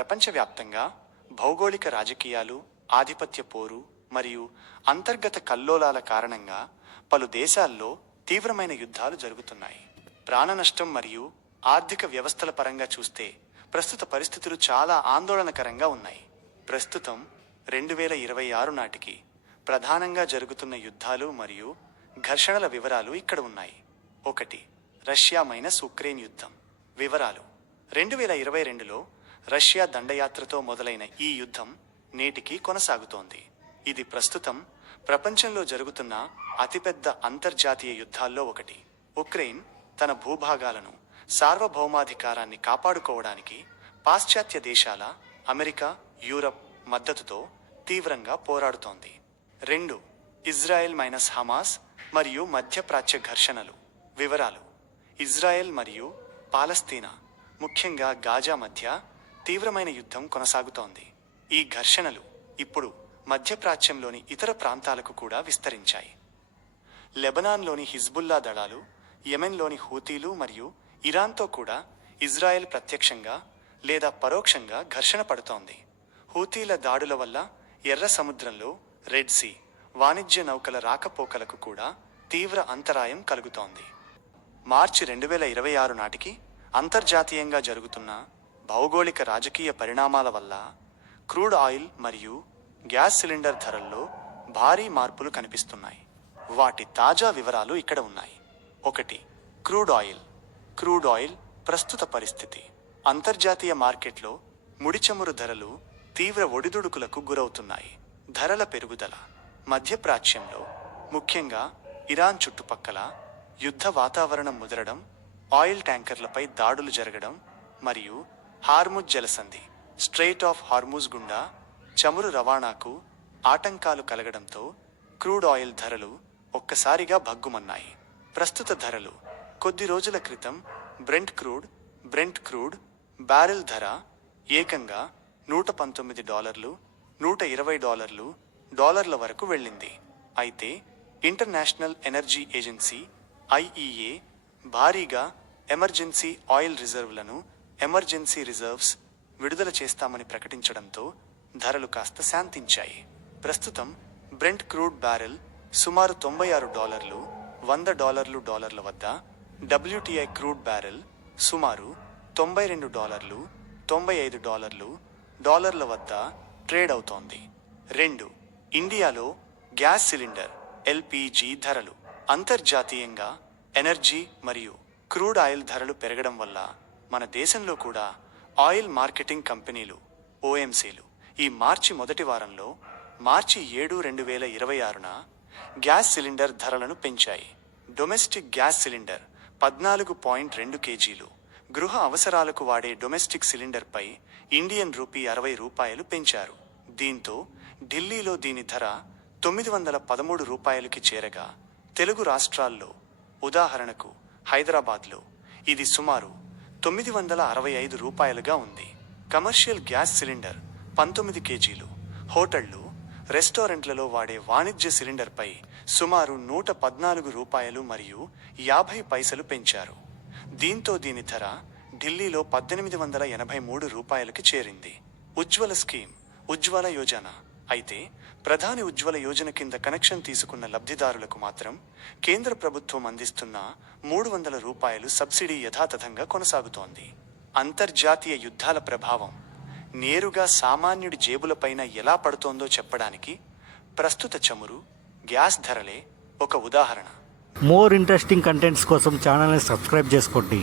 ప్రపంచవ్యాప్తంగా భౌగోళిక రాజకీయాలు, ఆధిపత్య పోరు మరియు అంతర్గత కల్లోలాల కారణంగా పలు దేశాల్లో తీవ్రమైన యుద్ధాలు జరుగుతున్నాయి. ప్రాణనష్టం మరియు ఆర్థిక వ్యవస్థల పరంగా చూస్తే ప్రస్తుత పరిస్థితులు చాలా ఆందోళనకరంగా ఉన్నాయి. ప్రస్తుతం 2026 నాటికి ప్రధానంగా జరుగుతున్న యుద్ధాలు మరియు ఘర్షణల వివరాలు ఇక్కడ ఉన్నాయి. 1. రష్యా మైనస్ ఉక్రెయిన్ యుద్ధం వివరాలు. 2022లో రష్యా దండయాత్రతో మొదలైన ఈ యుద్ధం నేటికి కొనసాగుతోంది. ఇది ప్రస్తుతం ప్రపంచంలో జరుగుతున్న అతిపెద్ద అంతర్జాతీయ యుద్ధాల్లో ఒకటి. ఉక్రెయిన్ తన భూభాగాలను, సార్వభౌమాధికారాన్ని కాపాడుకోవడానికి పాశ్చాత్య దేశాల, అమెరికా, యూరప్ మద్దతుతో తీవ్రంగా పోరాడుతోంది. 2. ఇజ్రాయెల్ మైనస్ హమాస్ మరియు మధ్యప్రాచ్య ఘర్షణలు వివరాలు. ఇజ్రాయెల్ మరియు పాలస్తీనా, ముఖ్యంగా గాజా మధ్య తీవ్రమైన యుద్ధం కొనసాగుతోంది. ఈ ఘర్షణలు ఇప్పుడు మధ్యప్రాచ్యంలోని ఇతర ప్రాంతాలకు కూడా విస్తరించాయి. లెబనాన్లోని హిజ్బుల్లా దళాలు, యెమెన్లోని హూతీలు మరియు ఇరాన్తో కూడా ఇజ్రాయెల్ ప్రత్యక్షంగా లేదా పరోక్షంగా ఘర్షణ పడుతోంది. హూతీల దాడుల వల్ల ఎర్ర సముద్రంలో రెడ్ సీ వాణిజ్య నౌకల రాకపోకలకు కూడా తీవ్ర అంతరాయం కలుగుతోంది. మార్చి 2026 నాటికి అంతర్జాతీయంగా జరుగుతున్న భౌగోళిక రాజకీయ పరిణామాల వల్ల క్రూడ్ ఆయిల్ మరియు గ్యాస్ సిలిండర్ ధరల్లో భారీ మార్పులు కనిపిస్తున్నాయి. వాటి తాజా వివరాలు ఇక్కడ ఉన్నాయి. 1. Crude oil. క్రూడ్ ఆయిల్ ప్రస్తుత పరిస్థితి. అంతర్జాతీయ మార్కెట్లో ముడి చమురు ధరలు తీవ్ర ఒడిదుడుకులకు గురవుతున్నాయి. ధరల పెరుగుదల మధ్యప్రాచ్యంలో, ముఖ్యంగా ఇరాన్ చుట్టుపక్కల యుద్ధ వాతావరణం ముదరడం, ఆయిల్ ట్యాంకర్లపై దాడులు జరగడం మరియు హార్ముజ్ జలసంధి స్ట్రెయిట్ ఆఫ్ హార్ముజ్ గుండా చమురు రవాణాకు ఆటంకాలు కలగడంతో క్రూడ్ ఆయిల్ ధరలు ఒక్కసారిగా భగ్గుమన్నాయి. ప్రస్తుత ధరలు. కొద్ది రోజుల క్రితం బ్రెంట్ క్రూడ్ బ్యారెల్ ధర ఏకంగా $119, $120 వరకు వెళ్ళింది. అయితే ఇంటర్నేషనల్ ఎనర్జీ ఏజెన్సీ IEA భారీగా ఎమర్జెన్సీ ఆయిల్ రిజర్వ్లను ఎమర్జెన్సీ రిజర్వ్స్ విడుదల చేస్తామని ప్రకటించడంతో ధరలు కాస్త శాంతించాయి. ప్రస్తుతం బ్రెంట్ క్రూడ్ బ్యారెల్ సుమారు $96, $100 వద్ద, WTI క్రూడ్ బ్యారెల్ సుమారు $92, $95 వద్ద ట్రేడ్ అవుతోంది. 2. ఇండియాలో గ్యాస్ సిలిండర్ LPG ధరలు. అంతర్జాతీయంగా ఎనర్జీ మరియు క్రూడ్ ఆయిల్ ధరలు పెరగడం వల్ల మన దేశంలో కూడా ఆయిల్ మార్కెటింగ్ కంపెనీలు OMCలు ఈ మార్చి మొదటి వారంలో మార్చి 7, 2026న గ్యాస్ సిలిండర్ ధరలను పెంచాయి. Domestic gas cylinder 14.2 kgలు. గృహ అవసరాలకు వాడే డొమెస్టిక్ సిలిండర్పై ఇండియన్ రూపీ ₹60 పెంచారు. దీంతో ఢిల్లీలో దీని ధర $913కి చేరగా, తెలుగు రాష్ట్రాల్లో ఉదాహరణకు హైదరాబాద్లో ఇది సుమారు $965గా ఉంది. Commercial gas cylinder 19 kgలు. హోటళ్లు, రెస్టారెంట్లలో వాడే వాణిజ్య సిలిండర్పై సుమారు $114 మరియు 50 పైసలు పెంచారు. దీంతో దీని ధర ఢిల్లీలో $1883కి చేరింది. ఉజ్వల స్కీమ్, ఉజ్వల యోజన. అయితే ప్రధాని ఉజ్వల యోజన కింద కనెక్షన్ తీసుకున్న లబ్ధిదారులకు మాత్రం కేంద్ర ప్రభుత్వం అందిస్తున్న $300 సబ్సిడీ యథాతథంగా కొనసాగుతోంది. అంతర్జాతీయ యుద్ధాల ప్రభావం నేరుగా సామాన్యుడి జేబులపైన ఎలా పడుతోందో చెప్పడానికి ప్రస్తుత చమురు, గ్యాస్ ధరలే ఒక ఉదాహరణ. మోర్ ఇంట్రెస్టింగ్ కంటెంట్స్ కోసం ఛానల్ని సబ్స్క్రైబ్ చేసుకోండి.